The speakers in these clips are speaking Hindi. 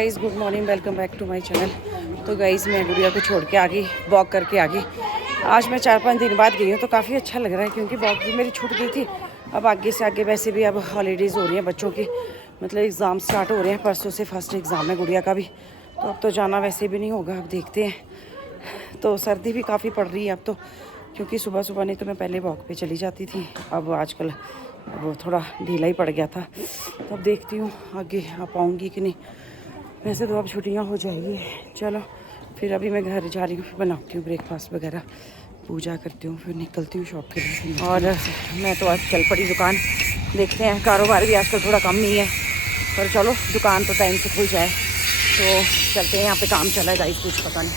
Guys good morning, welcome back to my channel. तो गाइस मैं गुड़िया को छोड़ के आ गई, वॉक करके आ गई। आज मैं 4-5 दिन बाद गई हूँ तो काफ़ी अच्छा लग रहा है क्योंकि वॉक भी मेरी छूट गई थी। अब आगे से आगे वैसे भी अब हॉलीडेज़ हो रही हैं बच्चों की, मतलब एग्ज़ाम स्टार्ट हो रहे हैं। परसों से फर्स्ट एग्ज़ाम है गुड़िया का भी, तो अब तो जाना वैसे भी नहीं होगा। अब देखते हैं। तो सर्दी भी काफ़ी पड़ रही है अब तो, क्योंकि सुबह सुबह नहीं तो मैं पहले वॉक पे चली जाती थी। अब आजकल वो थोड़ा ढीला ही पड़ गया था। तो अब देखती हूँ आगे आ पाऊँगी कि नहीं। वैसे तो अब छुट्टियाँ हो जाएगी। चलो फिर अभी मैं घर जा रही हूँ, फिर बनाती हूँ ब्रेकफास्ट वगैरह, पूजा करती हूँ, फिर निकलती हूँ शॉप के लिए। और मैं तो आज चल पड़ी दुकान। देखते हैं, कारोबार भी आजकल थोड़ा कम नहीं है, पर चलो दुकान तो टाइम से खुल जाए तो चलते हैं। यहाँ पे काम चला है गाइस, कुछ पता नहीं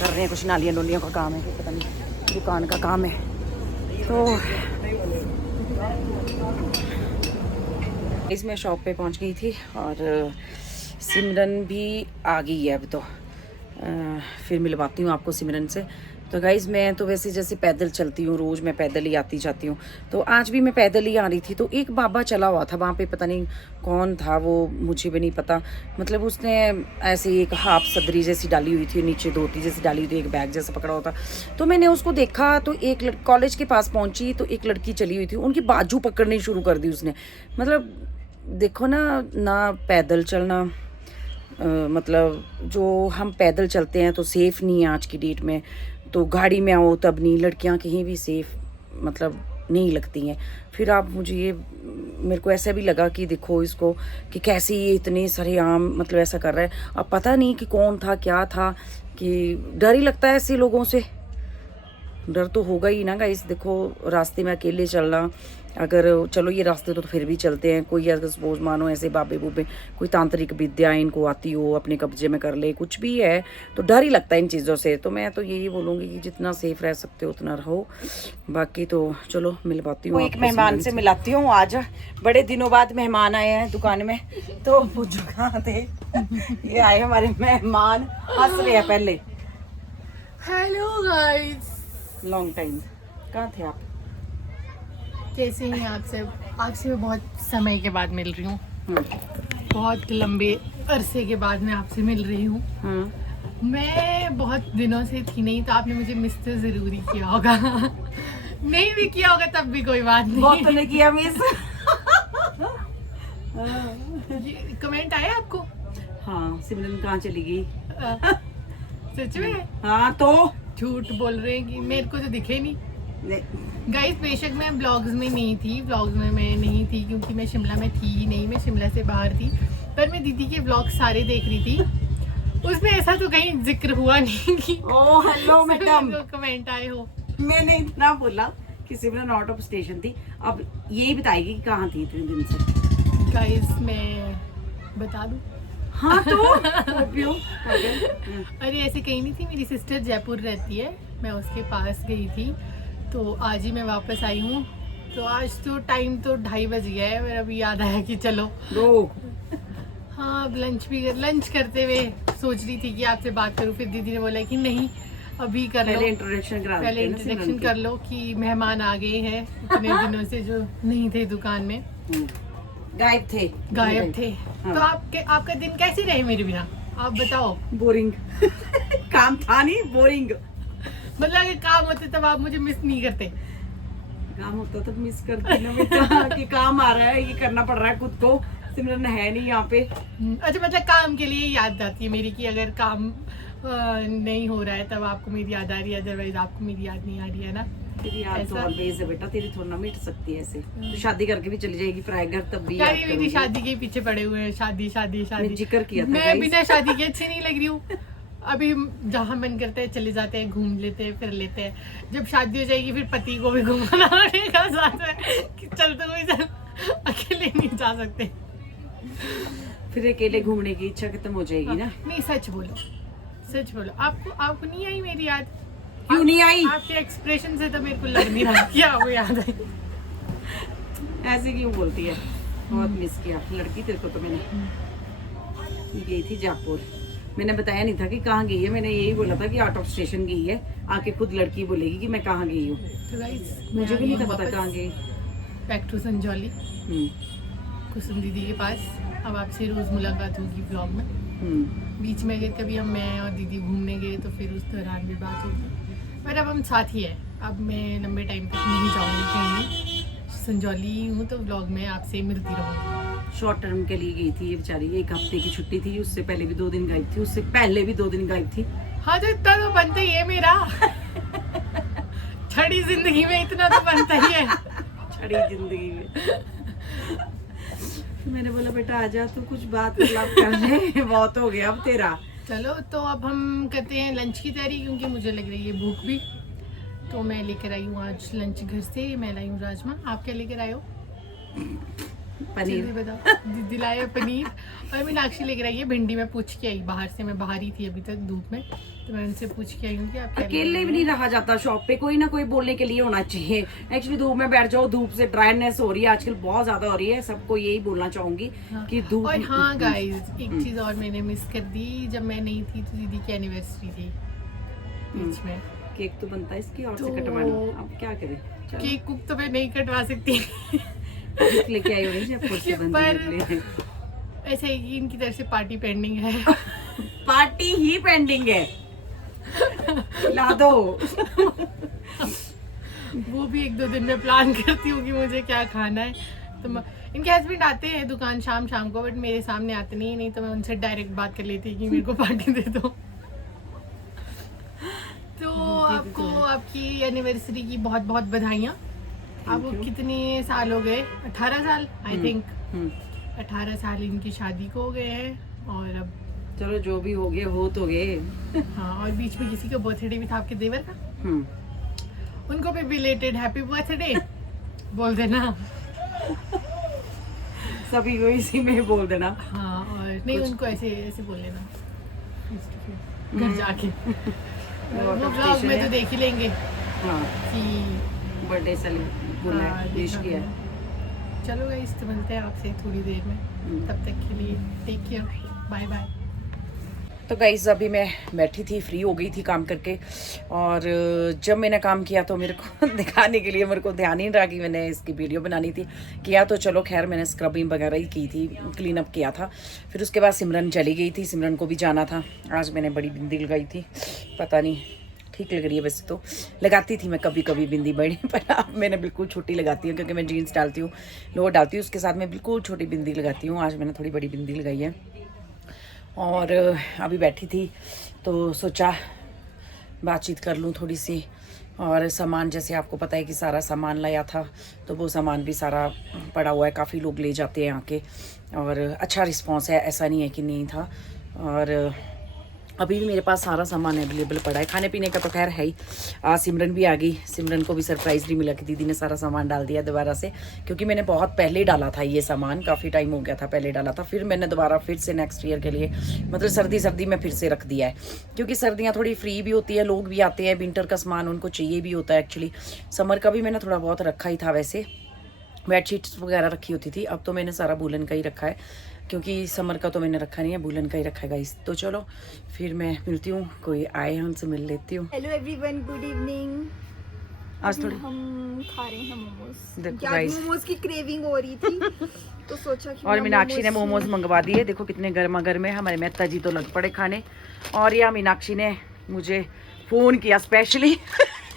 कर रहे हैं, कुछ नालियाँ नोलियों का काम है, कुछ पता नहीं दुकान का काम है। तो इसमें शॉप पे पहुँच गई थी और सिमरन भी आ गई है अब तो। फिर मिलवाती हूँ आपको सिमरन से। तो गाइज़ मैं तो वैसे जैसे पैदल चलती हूँ, रोज़ मैं पैदल ही आती जाती हूँ, तो आज भी मैं पैदल ही आ रही थी। तो एक बाबा चला हुआ था वहाँ पे, पता नहीं कौन था वो, मुझे भी नहीं पता। मतलब उसने ऐसे एक हाफ सदरी जैसी डाली हुई थी, नीचे धोती जैसी डाली हुई थी, एक बैग जैसा पकड़ा हुआ था। तो मैंने उसको देखा तो एक कॉलेज के पास पहुँची तो एक लड़की चली हुई थी, उनकी बाजू पकड़नी शुरू कर दी उसने। मतलब देखो ना पैदल चलना, मतलब जो हम पैदल चलते हैं तो सेफ़ नहीं है आज की डेट में। तो गाड़ी में आओ तब नहीं, लड़कियां कहीं भी सेफ़ मतलब नहीं लगती हैं। फिर आप मुझे ये, मेरे को ऐसा भी लगा कि देखो इसको कि कैसे ये इतने सरेआम मतलब ऐसा कर रहा है। अब पता नहीं कि कौन था क्या था, कि डर ही लगता है ऐसे लोगों से। डर तो होगा ही ना गाइस। देखो रास्ते में अकेले चलना, अगर चलो ये रास्ते तो फिर भी चलते हैं, कोई अगर सपोज मानो ऐसे बाबे बूबे कोई तांत्रिक विद्या इनको आती हो, अपने कब्जे में कर ले, कुछ भी है तो डर ही लगता है इन चीज़ों से। तो मैं तो यही बोलूँगी कि जितना सेफ रह सकते हो उतना रहो। बाकी तो चलो मिलवाती हूँ, एक मेहमान से मिलाती हूँ। आज बड़े दिनों बाद मेहमान आए हैं दुकान में, तो पूछो कहाँ थे। ये आए हमारे मेहमान, हंस रहे हैं पहले। हेलो गाइस, लॉन्ग टाइम, कहाँ थे आप? कैसे हैं आपसे मैं बहुत समय के बाद मिल रही हूँ। बहुत लंबे अरसे के बाद मैं आपसे मिल रही हूँ। मैं बहुत दिनों से थी नहीं, तो आपने मुझे मिस तो जरूर ही किया होगा। नहीं भी किया होगा तब भी कोई बात नहीं। बहुत तो नहीं किया मिस। कमेंट आया आपको? हाँ, सिमरन कहाँ चली गई? सच में? हाँ तो झूठ बोल रहे हैं कि मेरे को तो दिखे नहीं। गाइस बेशक मैं ब्लॉग्स में नहीं थी, क्योंकि मैं शिमला में थी ही नहीं, मैं शिमला से बाहर थी। पर मैं दीदी के ब्लॉग सारे देख रही थी, उसमें ऐसा तो कहीं जिक्र हुआ नहीं कि ओह हेलो मैडम, कमेंट आए हो। मैंने इतना बोला कि सिमरन आउट ऑफ स्टेशन थी। अब यही बताएगी कि कहाँ थी इतने दिन से। गाइस मैं बता दूं? हाँ तो अरे ऐसे कहीं नहीं थी, मेरी सिस्टर जयपुर रहती है, मैं उसके पास गई थी, तो आज ही मैं वापस आई हूँ। तो आज तो टाइम तो 2:30 बज गया है, मेरा अभी याद आया कि चलो हाँ अब लंच करते हुए सोच रही थी कि आपसे बात करूँ। फिर दीदी ने बोला कि नहीं अभी कर लो, पहले इंट्रोडक्शन कर लो कि मेहमान आ गए हैं इतने दिनों से जो नहीं थे दुकान में, गायब थे। हाँ। तो आपका दिन कैसे रहे मेरे बिना, आप बताओ? बोरिंग। काम था नहीं, बोरिंग। मतलब अगर काम होते तब आप मुझे मिस नहीं करते? काम होता तो मिस करती ना बेटा, कि काम आ रहा है, ये करना पड़ रहा है खुद को। सिमरन है नहीं यहाँ पे। अच्छा, मतलब काम के लिए याद आती है मेरी कि अगर काम नहीं हो रहा है तब आपको मेरी याद आ रही है, अदरवाइज आपको मेरी याद नहीं आ रही है ना? तेरी याद तो ऑलवेज है बेटा, तेरी थोड़ा ना मिट सकती है ऐसे। तो शादी करके भी चली जाएगी पराए घर तब भी याद मेरी शादी के पीछे पड़े हुए हैं, शादी जिक्र किया था। मैं बिना शादी के अच्छी नहीं लग रही हूँ। अभी जहाँ मन करता है चले जाते हैं, घूम लेते हैं, फिर लेते हैं। जब शादी हो जाएगी फिर पति को भी घुमाना पड़ेगा साथ में कि चल तो कोई अकेले नहीं जा सकते। फिर अकेले घूमने की इच्छा खत्म हो जाएगी ना? नहीं सच बोलो, आपको नहीं आई मेरी याद? क्यों नहीं आई? आपके एक्सप्रेशन से तो मेरे को लग नहीं रहा कि आपको याद आई। ऐसे क्यों बोलती है? बहुत मिस किया लड़की तेरे को तो मैंने। गई थी जयपुर, मैंने बताया नहीं था कि कहाँ गई है, मैंने यही बोला था कि आउट ऑफ स्टेशन गई है। आके खुद लड़की बोलेगी कि मैं कहाँ गई हूँ। तो गाइस मुझे भी नहीं था पता कहाँ गई। बैक टू संजौली, कुसुम दीदी के पास। अब आपसे रोज मुलाकात होगी ब्लॉग में। बीच में अगर कभी मैं और दीदी घूमने गए तो फिर उस दौरान भी बात होगी, पर अब हम साथ ही है। अब मैं लंबे टाइम तक नहीं जाऊँगी कहीं, संजौली हूँ तो व्लॉग में आपसे मिलती रहूँगी। शॉर्ट टर्म के लिए गई थी ये बेचारी, 1 हफ्ते की छुट्टी थी, उससे पहले भी 2 दिन गायब थी, उससे पहले भी 2 दिन गायब थी। हाँ तो इतना तो बनता ही है मेरा छड़ी जिंदगी में इतना तो बनता ही है। छड़ी जिंदगी में मैंने बोला बेटा आजा, तू कुछ बात मतलब कर ले, बहुत हो गया अब तेरा। चलो तो अब हम करते हैं लंच की तैयारी, क्योंकि मुझे लग रही है भूख भी। तो मैं लेकर आई हूँ आज लंच घर से, मैं लाई हूँ राजमा। आप क्या लेकर आए हो? पनीर। बताओ। दीदी लाए पनीर और मीनाक्षी लेकर आई है भिंडी। मैं पूछ के आई बाहर से, मैं बाहर ही थी अभी तक धूप में, तो मैं उनसे पूछ के आई हूँ कि आप क्या अकेले भी नहीं रहा जाता शॉप पे, कोई ना कोई बोलने के लिए होना चाहिए। एक्चुअली धूप में बैठ जाओ, धूप से ड्राइनेस हो रही है आजकल, बहुत ज्यादा हो रही है। सबको यही बोलना चाहूंगी कि धूप। और हाँ गाइस, एक चीज और मैंने मिस कर दी, जब मैं नहीं थी तो दीदी की एनिवर्सरी थी बीच में। केक तो बनता है इसकी और तो से कटवाना, अब क्या करें। केक कुक तो मैं नहीं कटवा सकती लेके आई होगी जयपुर से बंदी। ऐसे ही इनकी तरफ से पार्टी पेंडिंग है पार्टी ही पेंडिंग है, ला दो। वो भी 1-2 दिन में प्लान करती हूँ कि मुझे क्या खाना है। तो इनके हस्बैंड आते हैं दुकान शाम को, बट मेरे सामने आते नहीं तो मैं उनसे डायरेक्ट बात कर लेती कि मेरे को पार्टी दे दो। तो आपको आपकी एनिवर्सरी की बहुत बहुत बधाइयाँ। आपको कितने साल हो गए? 18 साल आई थिंक। 18 साल इनकी शादी को हो गए हैं, और अब चलो जो भी हो गए हो तो गए। हाँ, और बीच में किसी का बर्थडे भी था आपके देवर का, उनको भी बिलेटेड हैप्पी बर्थडे बोल देना। सभी को इसी में बोल देना। हाँ, और नहीं उनको ऐसे बोल लेना घर जाके। वो ब्लॉग में तो देख ही लेंगे कि बर्थडे विश किया। चलो गाइस, तो मिलते हैं आपसे थोड़ी देर में, तब तक के लिए टेक केयर, बाय बाय। तो गाइस अभी मैं बैठी थी, फ्री हो गई थी काम करके, और जब मैंने काम किया तो मेरे को दिखाने के लिए मेरे को ध्यान ही नहीं रहा कि मैंने इसकी वीडियो बनानी थी। किया तो चलो खैर, मैंने स्क्रबिंग वगैरह ही की थी, क्लीन अप किया था। फिर उसके बाद सिमरन चली गई थी, सिमरन को भी जाना था। आज मैंने बड़ी बिंदी लगाई थी, पता नहीं ठीक लग रही है। वैसे तो लगाती थी मैं कभी कभी बिंदी बड़ी, पर अब मैंने बिल्कुल छोटी लगाती हूँ, क्योंकि मैं जीन्स डालती हूँ, लोअर डालती हूँ, उसके साथ मैं बिल्कुल छोटी बिंदी लगाती हूँ। आज मैंने थोड़ी बड़ी बिंदी लगाई है, और अभी बैठी थी तो सोचा बातचीत कर लूँ थोड़ी सी। और सामान, जैसे आपको पता है कि सारा सामान लाया था, तो वो सामान भी सारा पड़ा हुआ है, काफ़ी लोग ले जाते हैं आके, और अच्छा रिस्पांस है, ऐसा नहीं है कि नहीं था। और अभी भी मेरे पास सारा सामान अवेलेबल पड़ा है। खाने पीने का तो खैर है ही। आज सिमरन भी आ गई, सिमरन को भी सरप्राइज नहीं मिला कि दीदी ने सारा सामान डाल दिया दोबारा से, क्योंकि मैंने बहुत पहले डाला था ये सामान, काफ़ी टाइम हो गया था पहले डाला था, फिर मैंने दोबारा फिर से नेक्स्ट ईयर के लिए, मतलब सर्दी में फिर से रख दिया है, क्योंकि सर्दियाँ थोड़ी फ्री भी होती है, लोग भी आते हैं, विंटर का सामान उनको चाहिए भी होता है एक्चुअली। समर का भी मैंने थोड़ा बहुत रखा ही था, वैसे बेडशीट्स वगैरह रखी होती थी, अब तो मैंने सारा वूलन का ही रखा है, क्योंकि समर का तो मैंने रखा नहीं है, वूलन का ही रखा है गाइस। तो चलो फिर मैं मिलती हूँ, कोई आए हैं उनसे मिल लेती हूँ। Hello everyone, good evening. आज थोड़ी हम खा रहे हैं मोमोज। देखो गाइस, मोमोज की क्रेविंग हो रही थी तो सोचा कि और मीनाक्षी ने मोमोज मंगवा दिए। देखो कितने गर्मा गर्म है, हमारे मेहता जी तो लग पड़े खाने। और यह मीनाक्षी ने मुझे फ़ोन किया स्पेशली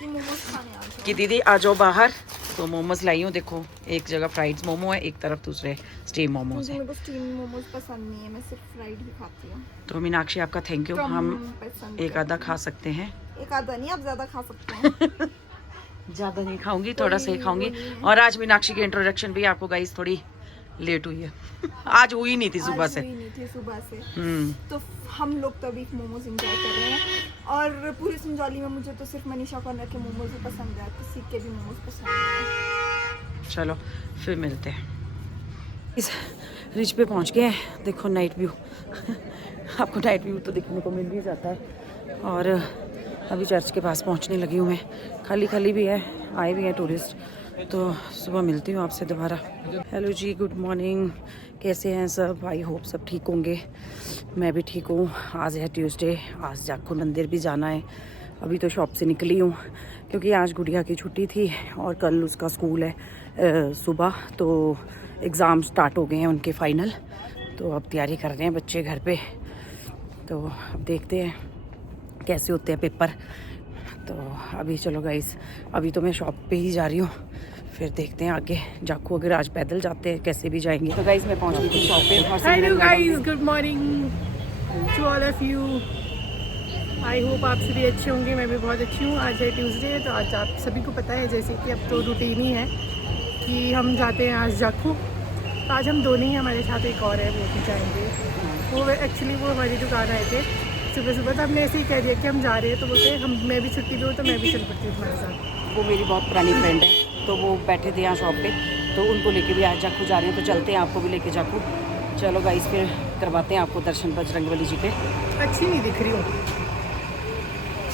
मोमोज खाने आ जाओ कि दीदी आ जाओ बाहर। तो मोमोज लाई हूँ, देखो एक जगह फ्राइड मोमो है, एक तरफ दूसरे स्टीम मोमोज है। मेरे को स्टीम मोमोज पसंद नहीं है, मैं सिर्फ फ्राइड ही खाती हूँ। तो मीनाक्षी आपका थैंक यू, हम एक आधा खा सकते हैं। एक आधा नहीं, आप ज्यादा खा सकते हैं। ज़्यादा नहीं खाऊंगी, थोड़ा सा ही खाऊंगी। और आज मीनाक्षी की इंट्रोडक्शन भी आपको गाइस थोड़ी लेट हुई है आज हुई नहीं थी सुबह से। तो हम लोग तो अभी मोमोज एंजॉय कर रहे हैं, और पूरी संजौली में मुझे तो सिर्फ मनीषा कॉर्नर के मोमोज ही पसंद है, किसी के भी मोमोज पसंद है। चलो फिर मिलते हैं। इस रिच पे पहुंच गए हैं, देखो नाइट व्यू आपको नाइट व्यू तो देखने को मिल ही जाता है। और अभी चर्च के पास पहुंचने लगी हूँ मैं, खाली खाली भी है, आए भी हैं टूरिस्ट, तो सुबह मिलती हूँ आपसे दोबारा। हेलो जी, गुड मॉर्निंग, कैसे हैं सब? आई होप सब ठीक होंगे, मैं भी ठीक हूँ। आज है ट्यूसडे, आज जाखुर मंदिर भी जाना है। अभी तो शॉप से निकली हूँ, क्योंकि आज गुड़िया की छुट्टी थी और कल उसका स्कूल है सुबह, तो एग्ज़ाम स्टार्ट हो गए हैं उनके फाइनल, तो अब तैयारी कर रहे हैं बच्चे घर पे। तो अब देखते हैं कैसे होते हैं पेपर। तो अभी चलो गाइस, अभी तो मैं शॉप पे ही जा रही हूँ, फिर देखते हैं आगे। जाकू अगर आज पैदल जाते हैं कैसे भी जाएंगे। तो गाइस मैं पहुँच गई थी शॉप पे। Hello guys, good morning to all of you. I hope आप सभी अच्छे होंगे, मैं भी बहुत अच्छी हूँ। आज है ट्यूसडे, तो आज आप सभी को पता है जैसे कि अब तो रूटीन ही है कि हम जाते हैं आज जाखू। तो आज हम दोनों ही, हमारे साथ एक और है, वो भी जाएंगे। वो एक्चुअली वो हमारी दुकान आए थे सुबह सुबह, तो हमने ऐसे ही कह दिया कि हम जा रहे हैं। तो बोलते हम, मैं भी छुट्टी दूँ तो मैं भी चल पड़ती हूँ तुम्हारे साथ। वो मेरी बहुत पुरानी फ्रेंड है, तो वो बैठे थे यहाँ शॉप पे, तो उनको लेके भी आज जाखू जा रहे हैं। तो चलते हैं, आपको भी लेके जाखू। चलो गाइस, फिर करवाते हैं आपको दर्शन बजरंगबली जी के। अच्छी नहीं दिख रही हूँ,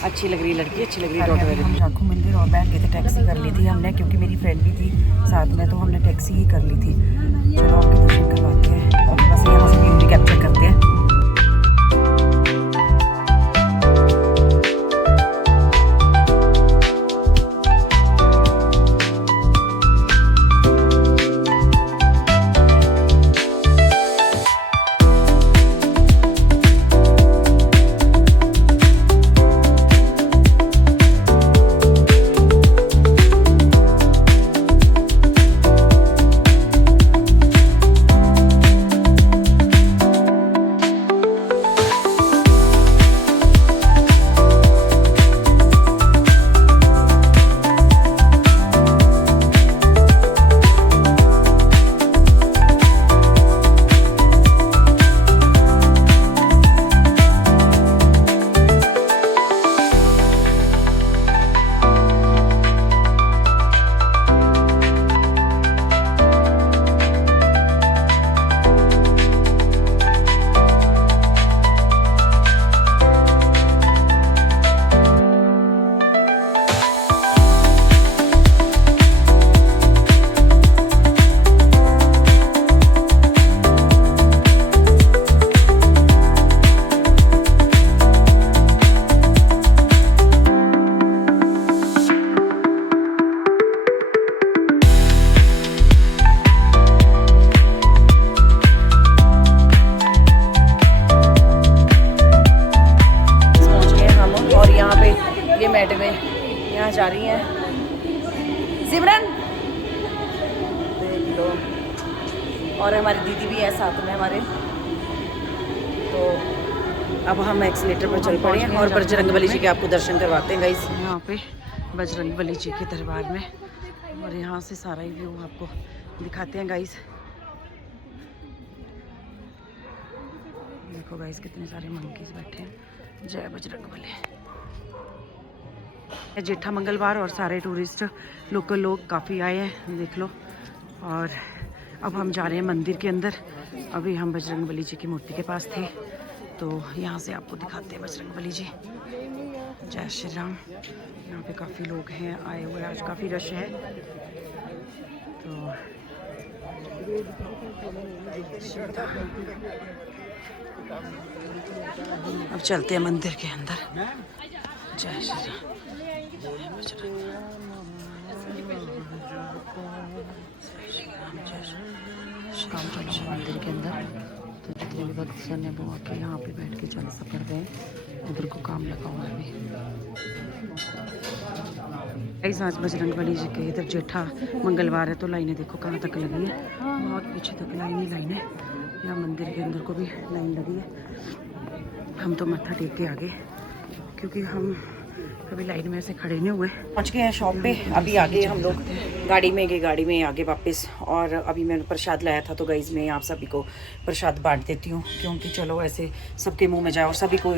अच्छी लग रही लड़की, अच्छी लग रही डॉक्टर। हम जाखू मंदिर और बैठ गए थे, टैक्सी कर ली थी हमने, क्योंकि मेरी फ्रेंड भी थी साथ में, तो हमने टैक्सी ही कर ली थी। चलो आपके दर्शन करवाते हैं और थोड़ा सा यहाँ से व्यू भी कैप्चर करते हैं। यहाँ जा रही हैं सिमरन, देख लो, और हमारी दीदी भी है साथ में हमारे। तो अब हम एक्सीलेटर पर चल पड़े हैं और बजरंगबली जी के आपको दर्शन करवाते हैं गाइस। यहाँ पे बजरंगबली जी के दरबार में, और यहाँ से सारा ही व्यू आपको दिखाते हैं गाइस। देखो गाइस, कितने सारे मंकीज बैठे हैं। जय बजरंगबली। जेठा मंगलवार और सारे टूरिस्ट लोकल लोग काफ़ी आए हैं, देख लो। और अब हम जा रहे हैं मंदिर के अंदर। अभी हम बजरंगबली जी की मूर्ति के पास थे, तो यहाँ से आपको दिखाते हैं बजरंगबली जी। जय श्री राम। यहाँ पे काफ़ी लोग हैं आए हुए, आज काफ़ी रश है। तो अब चलते हैं मंदिर के अंदर। जय श्री राम। काम चल रहा है मंदिर के अंदर, तो जितने भी भक्त जन है वो आके यहाँ पे बैठ के चल सफर रहे हैं। उधर को काम लगा हुआ है अभी। आज बजरंगबली जी के इधर जेठा मंगलवार है, तो लाइनें देखो कहाँ तक लगी है, बहुत पीछे तक लाइन है। यहाँ मंदिर के अंदर को भी लाइन लगी है। हम तो मत्था टेक के आ गए, क्योंकि हम कभी लाइन में ऐसे खड़े नहीं हुए। पहुंच गए हैं शॉप पे, अभी आगे हम लोग गाड़ी में गए, गाड़ी में आगे वापस। और अभी मैंने प्रसाद लाया था, तो गाइस मैं आप सभी को प्रसाद बांट देती हूँ, क्योंकि चलो ऐसे सबके मुंह में जाए, और सभी को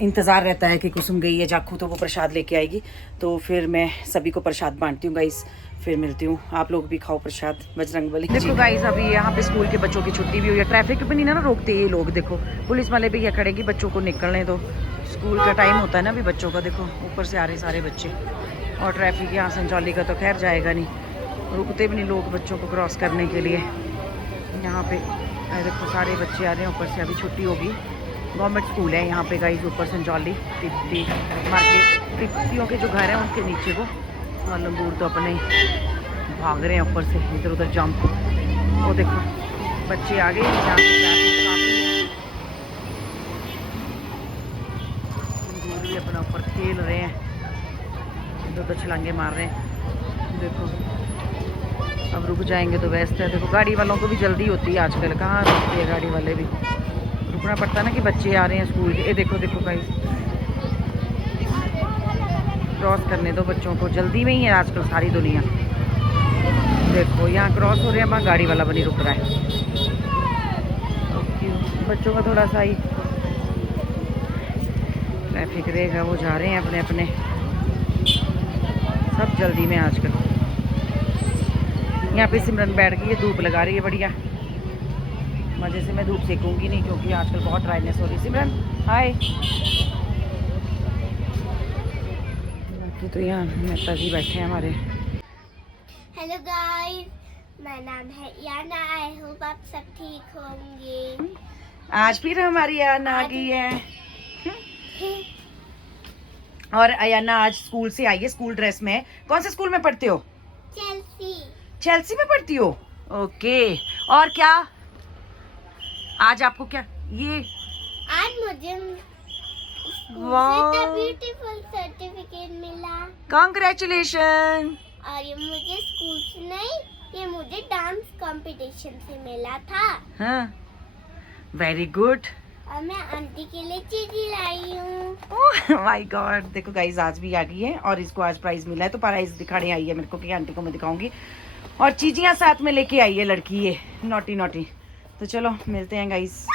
इंतज़ार रहता है कि कुसुम गई है जाखू तो वो प्रसाद लेके आएगी। तो फिर मैं सभी को प्रसाद बांटती हूँ गाइस, फिर मिलती हूँ। आप लोग भी खाओ प्रसाद बजरंगबली। देखो गाइस, अभी यहाँ पे स्कूल के बच्चों की छुट्टी भी हुई है। ट्रैफिक भी नहीं ना रोकते ये लोग, देखो पुलिस वाले भी ये खड़े कि बच्चों को निकलने दो, स्कूल का टाइम होता है ना अभी बच्चों का। देखो ऊपर से आ रहे सारे बच्चे, और ट्रैफिक यहाँ संजौली का तो खैर जाएगा नहीं, रुकते भी नहीं लोग बच्चों को क्रॉस करने के लिए। यहाँ पे देखो सारे बच्चे आ रहे हैं, ऊपर से अभी छुट्टी होगी। गवर्नमेंट स्कूल है यहाँ पे गाइस, ऊपर संजौली तिप्ती मार्केट, तिप्तियों के जो घर हैं उनके नीचे को। और लंगूर तो अपने भाग रहे हैं ऊपर से इधर उधर जंप। वो देखो बच्चे आ गए। यहाँ पे भी अपना ऊपर खेल रहे हैं, इधर उधर छलांगे मार रहे हैं। देखो अब रुक जाएंगे तो बेस्ट है। देखो गाड़ी वालों को भी जल्दी होती है आजकल, कहाँ रुकते हैं गाड़ी वाले भी, रुकना पड़ता है ना कि बच्चे आ रहे हैं स्कूल के। ये देखो देखो गाइस, क्रॉस करने दो बच्चों को, जल्दी में ही है आजकल सारी दुनिया। देखो यहाँ क्रॉस हो रहे हैं, वहाँ गाड़ी वाला भी नहीं रुक रहा है। बच्चों का थोड़ा सा ही ट्रैफिक रहेगा, वो जा रहे हैं अपने अपने, सब जल्दी में आजकल। यहाँ पे सिमरन बैठ गई है, धूप लगा रही है बढ़िया मज़े से। मैं धूप सेकूंगी नहीं क्योंकि आजकल बहुत ड्राइनेस हो रही है। सिमरन हाय। बाकी तो यहाँ मेहता जी बैठे हैं हमारे। हेलो गाइस, मेरा नाम है याना। आई होप आप सब ठीक होंगे। आज फिर हमारी अयाना आ गई है। और अयाना आज स्कूल से आई है, स्कूल ड्रेस में। कौन से स्कूल में पढ़ते हो? चेल्सी। चेल्सी में पढ़ती हो? ओके। और क्या आज आपको क्या ये? आज मुझे वाह, ब्यूटीफुल सर्टिफिकेट मिला। कांग्रेचुलेशन। और ये मुझे स्कूल से नहीं, ये मुझे डांस कंपटीशन से मिला था। हाँ, वेरी गुड। और मैं आंटी के लिए चीज़ी लाई हूँ। My God. देखो गाइस आज भी आ गई है और इसको आज प्राइज मिला है, तो प्राइज दिखाने आई है मेरे को कि आंटी को मैं दिखाऊंगी। और चीजियाँ साथ में लेके आई है लड़की, ये नॉटी नॉटी। तो चलो मिलते हैं गाइस।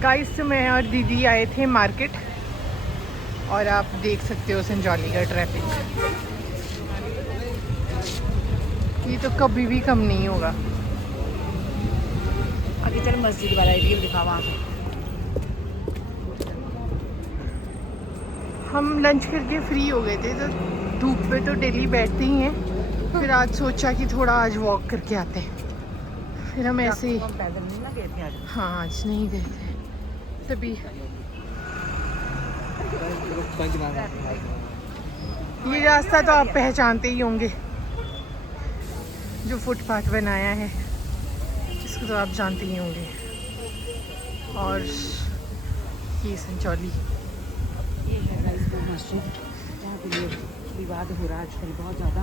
गाइस मैं और दीदी आए थे मार्केट, और आप देख सकते हो संजौली का ट्रैफिक, ये तो कभी भी कम नहीं होगा। आगे चल मस्जिद वाला एरिया दिखा वहाँ पे। हम लंच करके फ्री हो गए थे, तो धूप पे तो डेली बैठते ही हैं, फिर आज सोचा कि थोड़ा आज वॉक करके आते हैं। फिर हम ऐसे ही, हम पैदल नहीं ना गए थे आज। हाँ आज नहीं गए थे तभी। ये रास्ता तो आप पहचानते ही होंगे, जो फुटपाथ बनाया है इसको तो आप जानते ही होंगे। और ये संचौली, ये है गाइस वो मस्जिद जहाँ पे ये विवाद हो रहा है आजकल बहुत ज़्यादा।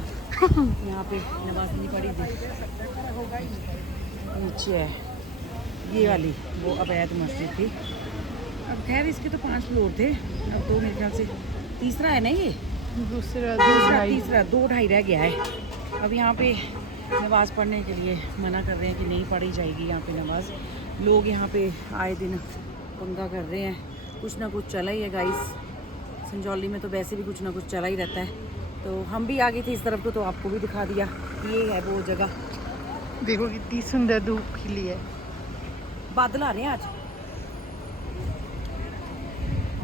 यहाँ पे नमाज नहीं पढ़ी थी। नीचे है ये वाली, वो अवैध मस्जिद थी। अब खैर इसके तो 5 फ्लोर थे, अब तो मेरे ख्याल से तीसरा है ना ये, दूसरा तीसरा 2-2.5 रह गया है। अब यहाँ पे नमाज़ पढ़ने के लिए मना कर रहे हैं कि नहीं पढ़ी जाएगी यहाँ पे नमाज। लोग यहाँ पे आए दिन पंगा कर रहे हैं, कुछ ना कुछ चला ही है गाइस। संजौली में तो वैसे भी कुछ ना कुछ चला ही रहता है। तो हम भी आ गए थे इस तरफ को, तो आपको भी दिखा दिया। ये है वो जगह, देखो कितनी सुंदर धूप खिली है। बादल आ रहे हैं आज।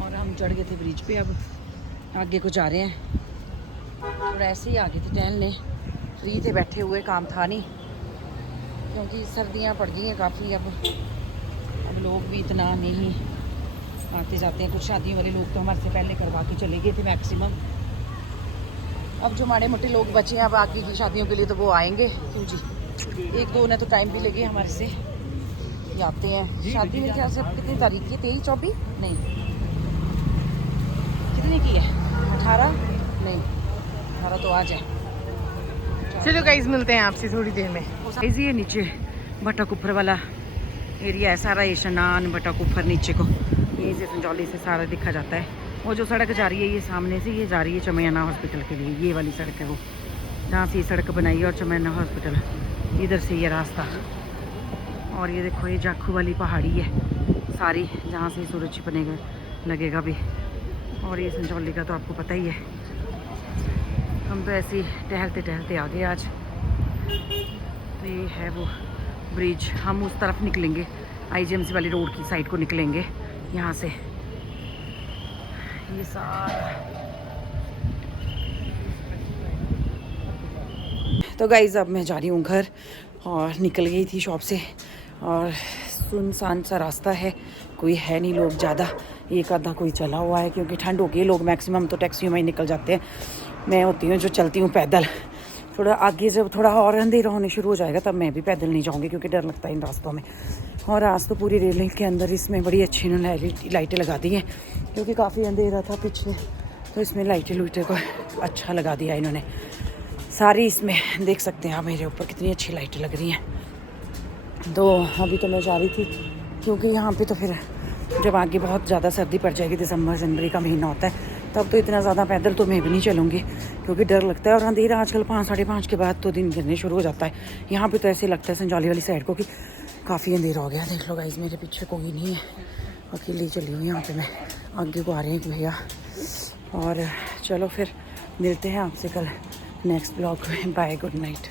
और हम चढ़ गए थे ब्रिज पे, अब आगे को जा रहे हैं। और ऐसे ही आगे थे टहलने, फ्री थे बैठे हुए, काम था नहीं क्योंकि सर्दियाँ पड़ गई हैं काफ़ी। अब लोग भी इतना नहीं आते जाते हैं। कुछ शादियों वाले लोग तो हमारे से पहले करवा के चले गए थे मैक्सिमम। अब जो माड़े मोटे लोग बचे हैं अब बाकी की शादियों के लिए, तो वो आएंगे। क्यों जी, 1-2 ने तो टाइम भी लगे हमारे से, ये आते हैं। शादी मेरे ख्याल से कितनी तारीख की है? 23-24 नहीं, कितने की है? 18 नहीं, 18 तो आज है। चलो गाइस मिलते हैं आपसे थोड़ी देर में। ये नीचे भट्टा कुफर वाला एरिया है सारा, ये शनान भट्टा कुफर नीचे को, यहीं से संजौली से सारा दिखा जाता है। वो जो सड़क जा रही है ये सामने से, ये जा रही है चमैना हॉस्पिटल के लिए। ये वाली सड़क है वो, जहाँ से ये सड़क बनाई है, और चमैना हॉस्पिटल इधर से ये रास्ता। और ये देखो ये जाखू वाली पहाड़ी है सारी, जहाँ से सूरज छिपने लगेगा भी। और ये संजौली का तो आपको पता ही है। हम तो ऐसे ही टहलते टहलते आ गए आज। तो ये है वो ब्रिज, हम उस तरफ निकलेंगे, IGMC वाली रोड की साइड को निकलेंगे यहाँ से। ये सारा तो गाइज़ अब मैं जा रही हूँ घर, और निकल गई थी शॉप से, और सुनसान सा रास्ता है, कोई है नहीं लोग ज़्यादा, एक आधा कोई चला हुआ है क्योंकि ठंड हो गई। लोग मैक्सिमम तो टैक्सियों में ही निकल जाते हैं। मैं होती हूँ जो चलती हूँ पैदल। थोड़ा आगे जब थोड़ा और अंधेरा होने शुरू हो जाएगा तब मैं भी पैदल नहीं जाऊँगी क्योंकि डर लगता है इन रास्तों में। और आज तो पूरी रेलिंग के अंदर इसमें बड़ी अच्छी इन्होंने लाइटें लगा दी हैं क्योंकि काफ़ी अंधेरा था पिछले तो इसमें लाइटें लूइटें को अच्छा लगा दिया इन्होंने सारी। इसमें देख सकते हैं आप मेरे ऊपर कितनी अच्छी लाइटें लग रही हैं। तो अभी तो मैं जा रही थी क्योंकि यहाँ पे तो फिर जब आगे बहुत ज़्यादा सर्दी पड़ जाएगी, दिसंबर जनवरी का महीना होता है, तब तो इतना ज़्यादा पैदल तो मैं भी नहीं चलूँगी क्योंकि डर लगता है। और अंधेरा आजकल 5 साढ़े 5 के बाद तो दिन गिरने शुरू हो जाता है। यहाँ पे तो ऐसे लगता है संजौली वाली साइड को कि काफ़ी अंधेरा हो गया। देख लो गाइस, मेरे पीछे कोई नहीं है, अकेली चली हुई यहाँ पे मैं। आगे को आ रहे हैं एक भैया। और चलो फिर मिलते हैं आपसे कल नेक्स्ट ब्लॉग में। Bye, good night.